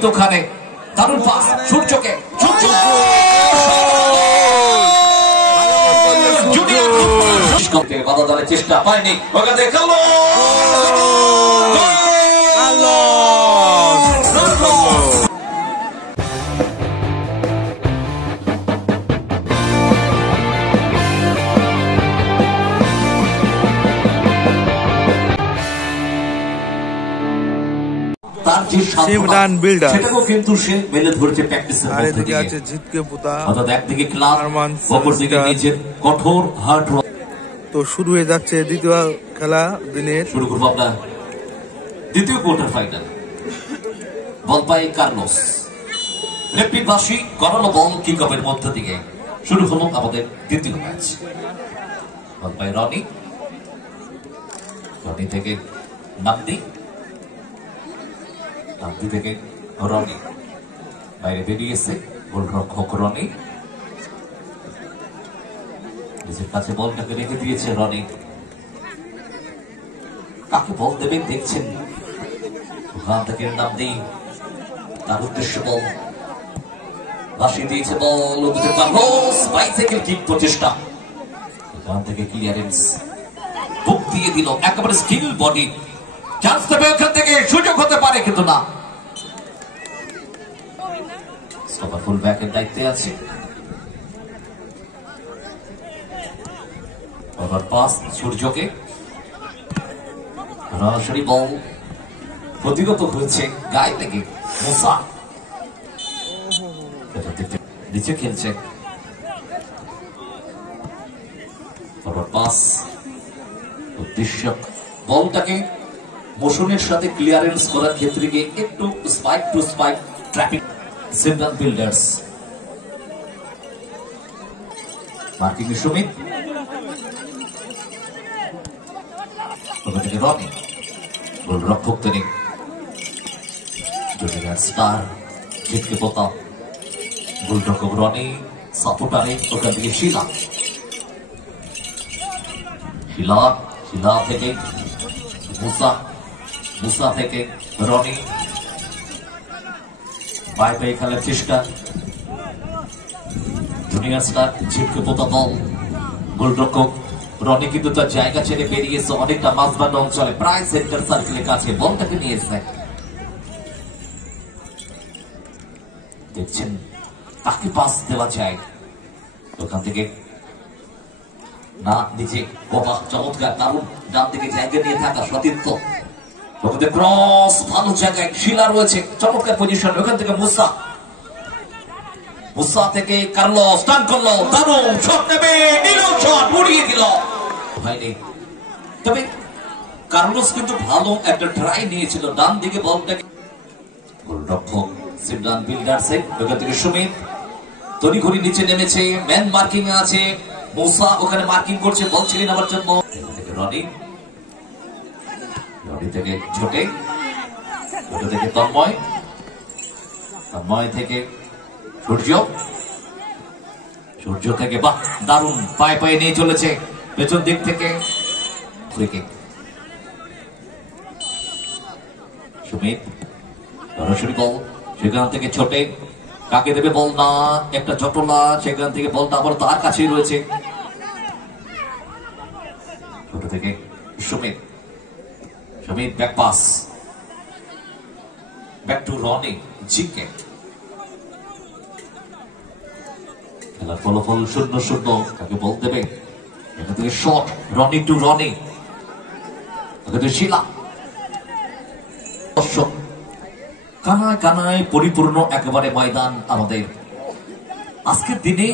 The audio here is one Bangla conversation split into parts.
সুমিত ওখানে দারুণ পাস সূর্যকে বাধা দেওয়ার চেষ্টা পায়নি ওখান থেকে সিমরান বিল্ডার সেটাও কিন্তু সে মেলে ধরেছে প্র্যাকটিসের আর এদিকে আছে জিতকে পুতা অর্থাৎ একদিকে ক্লাব অপরদিকে নিজের কঠোর হার্ড ওয়ার্ক। তো শুরু হয়ে যাচ্ছে দ্বিতীয় খেলা দিনের। শুরু করবো আমরা দ্বিতীয় কোয়ার্টার ফাইনাল। বল পাই কার্লোস, রেফারি বাঁশি করালো বল কিক অফের মধ্য থেকে শুরু হলো আমাদের দ্বিতীয় ম্যাচ। বল পাই রনি, রনি থেকে নামদি, নামদি থেকে রনি বাইরে বেরিয়েছে গোলরক্ষক রনি নিজের কাছে বলটাকে রেখে দিয়েছে রনি। কাকে বল দেবেন দেখছেন, ওখান থেকে নাম দিই তার উদ্দেশ্য বল বাসি দিয়েছে বল বাইসাইকেল কিক প্রচেষ্টা ওখান থেকে ক্লিয়ারেন্স বুক দিয়ে দিল একেবারে স্কিল বডি চান্স দেবে ওখান থেকে সুযোগ হতে পারে কিন্তু না। ফুল ব্যাকের দায়িত্বে আছে পাস সূর্যকে সরাসরি বল প্রতিগত হয়েছে গায়ে থেকে মুসা নিচে খেলছে পাস উদ্দেশ্য বলটাকে মোশনের সাথে ক্লিয়ারেন্স করার ক্ষেত্রে গিয়ে একটু spike to spike trapping. Simran builders marking Sumit Rony গোলরক্ষক তিনি স্টার জিতকে পোতা গোলরক্ষক রনি সাপোর্টারে ওখান থেকে শিলা, শিলা শিলা থেকে মুসা, মুসা থেকে রনি বাই বাই খেলার চেষ্টা জুনিয়র স্টার জিতকে পোতা বল গোলরক্ষক রনি কিন্তু তার জায়গা ছেড়ে বেরিয়েছে অনেকটা মাঝবান্ড অঞ্চলে প্রায় সেন্টার সার্কেলের কাছে বলটাকে নিয়েছে। দেখছেন তাকে পাস দেওয়া যায় ওখান থেকে না নিজে বাবা চমৎকার দারুণ ডান দিকে জায়গা নিয়ে থাকা সতীর্থ ওখানে ক্রস ভালো জায়গায় শিলা রয়েছে চমৎকার পজিশন ওখান থেকে মুসা, মুসা থেকে কার্লোস টান করলো দারুণ শট নেবে নিল শট উড়িয়ে দিল হয়নি। তবে কার্লোস কিন্তু ভালো একটা ট্রাই নিয়েছিল ডান দিকে বলটাকে গোলরক্ষক সিমরান বিল্ডার্স ওখান থেকে সুমিত তড়িঘড়ি নিচে নেমেছে ম্যান মার্কিং এ আছে মুসা ওখানে মার্কিং করছে বল ছিনিয়ে নেওয়ার জন্য রনি, রনি থেকে ছোটে ওটা থেকে তন্ময়, তন্ময় থেকে সূর্য, সূর্য থেকে বাহ দারুণ পায়ে পায়ে নিয়ে চলেছে পেছন দিক থেকে সুমিত সরাসরি বল সেখান থেকে ছোটে কাকে দেবে বল না একটা জটলা সেখান থেকে বলটা আবার তার কাছেই রয়েছে ছোট থেকে Sumit, Sumit back pass back to Rony GK খেলার ফলাফল 0-0 কাকে বল দেবে এখান থেকে শট রনি টু রনি এখান থেকে শিলা কানায় কানায় পরিপূর্ণ একেবারে ময়দান আমাদের আজকের দিনে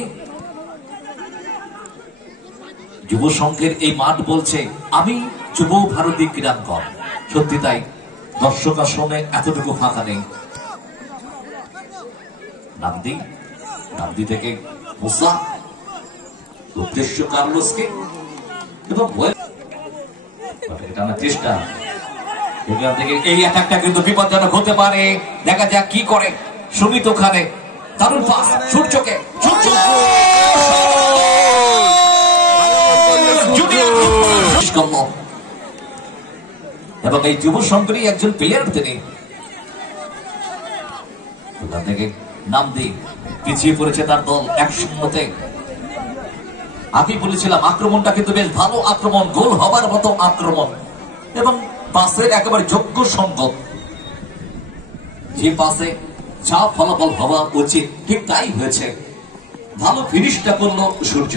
যুব সংঘের এই মাঠ বলছে আমি যুব ভারতী ক্রীড়াঙ্গন সত্যি তাই দর্শক আসনে এতটুকু ফাঁকা নেই। নামদি, নামদি থেকে মুসা উদ্দেশ্য কার্লোসকে এবং চেষ্টা এখান থেকে এই অ্যাটাকটা কিন্তু বিপজ্জনক হতে পারে দেখা যাক কি করে সুমিত ওখানে দারুণ পাস সূর্যকে এবং এই যুব সংঘেরই একজন প্লেয়ার তিনি ওখান থেকে নামদি পিছিয়ে পড়েছে তার দল 1-0-তে। আগে বলেছিলাম আক্রমণটা কিন্তু বেশ ভালো আক্রমণ, গোল হবার মতো আক্রমণ এবং পাসের একেবারে যোগ্য সঙ্গত। যে পাসে যা ফলাফল হওয়া উচিত ঠিক তাই হয়েছে। ভালো ফিনিশটা করলো সূর্য।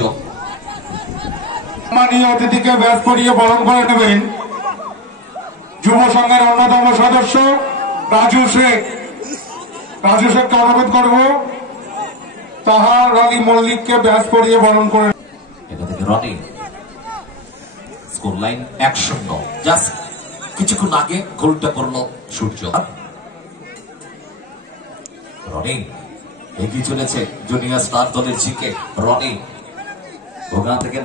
মাননীয় অতিথিকে ব্যাস করিয়ে বরণ করে নেবেন যুব সংঘের অন্যতম সদস্য রাজু শেখ। রাজু শেখকে অনুরোধ করব তাহার আলী মল্লিককে ব্যাস করিয়ে বরণ করে। এটা থেকে রনি স্কোর লাইন 1-0। জাস্ট কিছুক্ষণ আগে গোলটা করলো সূর্য। রনি এগিয়ে চলেছে জুনিয়র স্টার দলের ঝিকে। রনি ওখান থেকে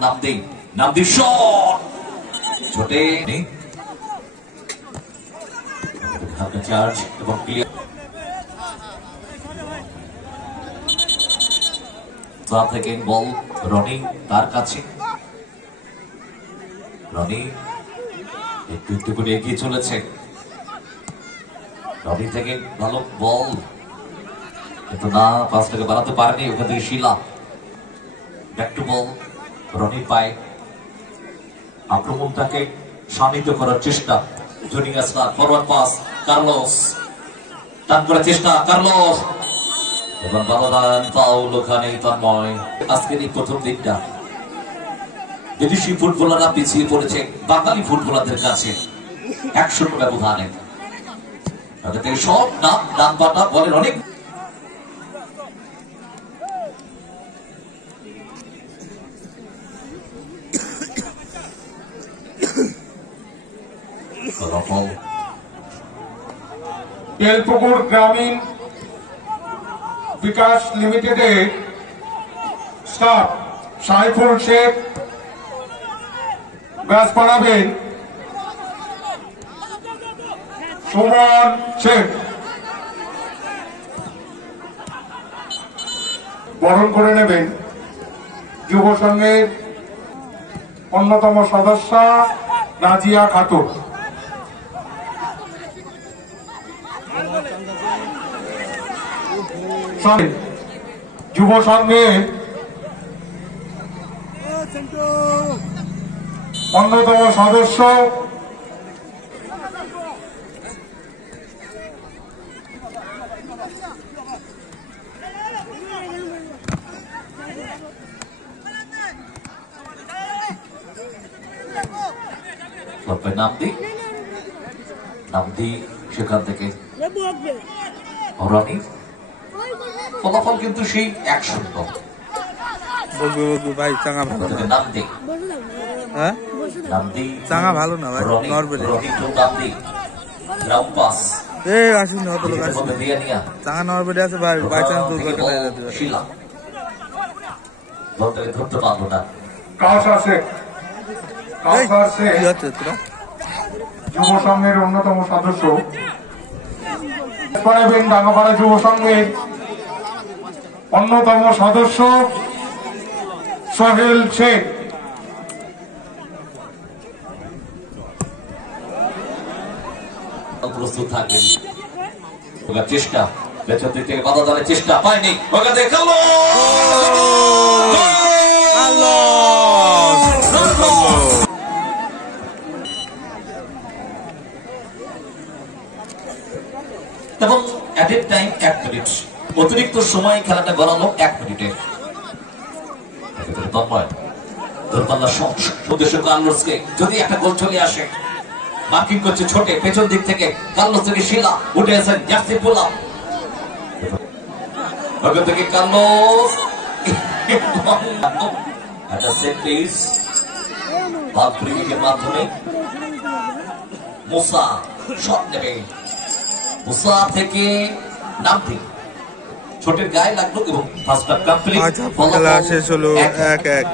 নামদি শট ছোটে চার্জ এবং ক্লিয়ার থেকে বল রনি তার কাছে। রনি একটু একটু করে এগিয়ে চলেছে। রনি থেকে ভালো বল কিন্তু না, পাসটাকে বাড়াতে পারেনি। ওখান থেকে শিলা ব্যাক টু বল। রনি পায় আক্রমণটাকে শানিত করার চেষ্টা। Junior star forward pass, Carlos টান করার চেষ্টা, কার্লোস এবং বাবাদান পাউল ওখানে তন্ময়। আজকের এই প্রথম দিকটা বিদেশি ফুটবলাররা পিছিয়ে পড়েছে বাঙালি ফুটবলারদের কাছে 1-0 ব্যবধানে। সব ডান পাটা বলেন অনেক তেলপুকুর গ্রামীণ বিকাশ লিমিটেডের স্টাফ সাইফুল শেখ ব্যাস করাবেন সুমন শেখ। বরণ করে নেবেন যুব সংঘের অন্যতম সদস্য নাজিয়া খাতুন। যুব সংঘের অন্যতম সদস্য নামদি সেখান থেকে রনি। ফলাফল কিন্তু সেই 1-0। বলবো ভাই চাঙা ভালো না। নামদি হ্যাঁ নামদি চাঙা ভালো না ভাই। নরবেলে রনি টু নামদি গ্রাউন্ড পাস আসুন না অত লোক আসুন। দিয়ে নিয়া চাঙা নরবেলে আছে ভাই, বাই চান্স দুর্ঘটনা হয়ে যেতে পারে। শিলা ধরতে পারলো না। কাউসার শেখ কি হচ্ছে তোরা? যুব সংঘের অন্যতম সদস্য ডাঙ্গাপাড়া যুব সংঘের অন্যতম সদস্য সোহেল শেখ। প্রস্তুত থাকবেন। চেষ্টা পেছন দিক থেকে বাধা দেওয়ার চেষ্টা পায়নি। এবং অ্যাট টাইম 1 মিনিট অতিরিক্ত সময় খেলাটা গড়ালো 1 মিনিটে। কার্লোসকে যদি একটা গোল চলে আসে, মার্কিং করছে ছোটে পেছন দিক থেকে, কার্লোস থেকে শিলা উঠে আসেন জার্সি পোলা থেকে কার্লোস একটা সেট পিস মাধ্যমে মুসা শট নেবে। মুসা থেকে নামতি ছোটের গায়ে লাগলো এবং ফার্স্ট হাফ কমপ্লিট। খেলা শেষ হলো 1-1।